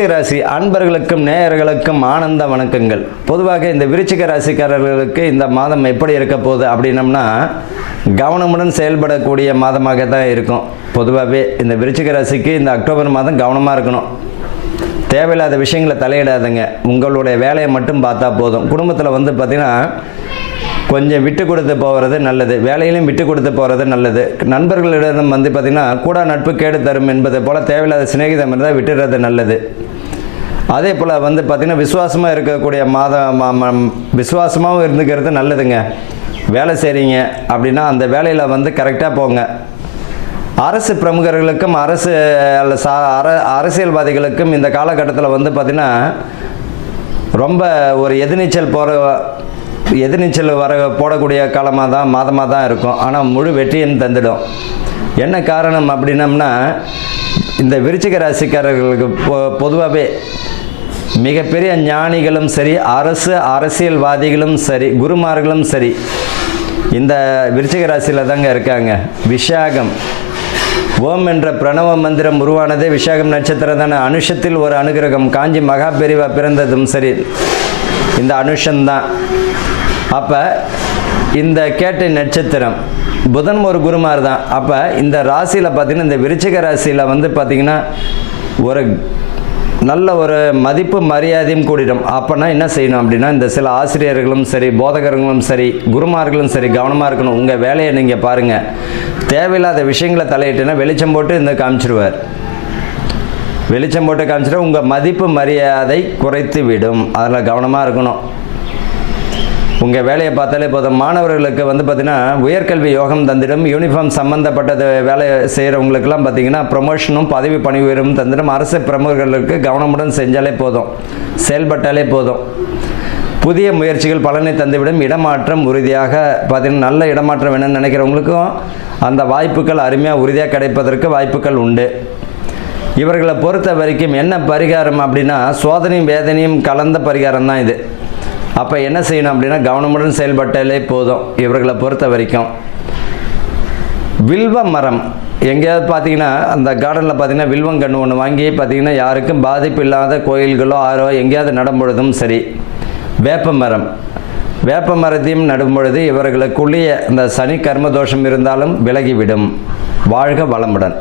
விருச்சிக ராசி அன்பர்களுக்கும் நேயர்களுக்கும் ஆனந்த வணக்கங்கள். பொதுவாக இந்த விருச்சிக ராசிக்காரர்களுக்கு இந்த மாதம் எப்படி இருக்க போகுது அப்படின்னம்னா, கவனமுடன் செயல்படக்கூடிய மாதமாக தான் இருக்கும். பொதுவாகவே இந்த விருச்சிக ராசிக்கு இந்த அக்டோபர் மாதம் கவனமாக இருக்கணும். தேவையில்லாத விஷயங்களை தலையிடாதுங்க. உங்களுடைய வேலையை மட்டும் பார்த்தா போதும். குடும்பத்தில் பார்த்திங்கன்னா கொஞ்சம் விட்டு கொடுத்து போகிறது நல்லது. வேலையிலும் விட்டு கொடுத்து போகிறது நல்லது. நண்பர்களிடம் பார்த்திங்கன்னா கூட நட்பு கேடு தரும் என்பது போல் தேவையில்லாத சிநேகிதம் இருந்தால் விட்டுறது நல்லது. அதே போல் பார்த்திங்கன்னா விசுவாசமாக இருக்கக்கூடிய விசுவாசமாகவும் இருந்துக்கிறது நல்லதுங்க. வேலை செய்கிறீங்க அப்படின்னா அந்த வேலையில் கரெக்டாக போங்க. அரசு பிரமுகர்களுக்கும் அரசியல்வாதிகளுக்கும் இந்த காலகட்டத்தில் பார்த்திங்கன்னா ரொம்ப ஒரு எதிர்நீச்சல் போடக்கூடிய மாதமாக தான் இருக்கும். ஆனால் முழு வெற்றியும் தந்துடும். என்ன காரணம் அப்படின்னம்னா, இந்த விருச்சிக ராசிக்காரர்களுக்கு பொதுவாகவே மிகப்பெரிய ஞானிகளும் சரி, அரசியல்வாதிகளும் சரி, குருமார்களும் சரி இந்த விருச்சிக ராசியில் தாங்க இருக்காங்க. விஷாகம் ஓம் என்ற பிரணவ மந்திரம் உருவானதே விஷாகம் நட்சத்திரம் தானே. அனுஷத்தில் ஒரு அனுகிரகம். காஞ்சி மகாபெரிவா பிறந்ததும் சரி இந்த அனுஷந்தான். அப்போ இந்த கேட்டை நட்சத்திரம் புதன் ஒரு குருமார் தான். அப்போ இந்த ராசியில் பார்த்திங்கன்னா, இந்த விருச்சிக ராசியில் பார்த்திங்கன்னா ஒரு நல்ல ஒரு மதிப்பு மரியாதையும் கூடிடும். அப்போனா என்ன செய்யணும் அப்படின்னா, இந்த சில ஆசிரியர்களும் சரி, போதகர்களும் சரி, குருமார்களும் சரி கவனமாக இருக்கணும். உங்கள் வேலையை நீங்கள் பாருங்கள். தேவையில்லாத விஷயங்களை தலையிட்டுனா வெளிச்சம் போட்டு காமிச்சிடுவார். வெளிச்சம் போட்டு காமிச்சிட்டு உங்கள் மதிப்பு மரியாதை குறைத்து விடும். அதில் கவனமாக இருக்கணும். உங்கள் வேலையை பார்த்தாலே போதும். மாணவர்களுக்கு பார்த்திங்கன்னா உயர்கல்வி யோகம் தந்திடும். யூனிஃபார்ம் சம்மந்தப்பட்டது வேலை செய்கிறவங்களுக்கெல்லாம் பார்த்திங்கன்னா ப்ரொமோஷனும் பதவி பணி உயர்வும் தந்திடும். அரசு பிரமுகர்களுக்கு கவனமுடன் செஞ்சாலே போதும், செயல்பட்டாலே போதும். புதிய முயற்சிகள் பலனை தந்துவிடும். இடமாற்றம் உறுதியாக பார்த்திங்கன்னா நல்ல இடமாற்றம் வேணும்னு நினைக்கிறவங்களுக்கும் அந்த வாய்ப்புகள் அருமையாக உறுதியாக கிடைப்பதற்கு வாய்ப்புகள் உண்டு. இவர்களை பொறுத்த வரைக்கும் என்ன பரிகாரம் அப்படின்னா, சோதனையும் வேதனையும் கலந்த பரிகாரம் தான் இது. அப்போ என்ன செய்யணும் அப்படின்னா, கவனமுடன் செயல்பட்டாலே போதும். இவர்களை பொறுத்த வரைக்கும் வில்வ மரம் எங்கேயாவது பார்த்திங்கன்னா, அந்த கார்டனில் பார்த்திங்கன்னா வில்வங்கன்று ஒன்று வாங்கி பார்த்திங்கன்னா யாருக்கும் பாதிப்பு இல்லாத கோயில்களோ ஆறோ எங்கேயாவது நடும்பொழுதும் சரி. வேப்ப மரத்தையும் நடும்பொழுது இவர்களுக்குள்ளேயே அந்த சனி கர்ம தோஷம் இருந்தாலும் விலகிவிடும். வாழ்க வளமுடன்.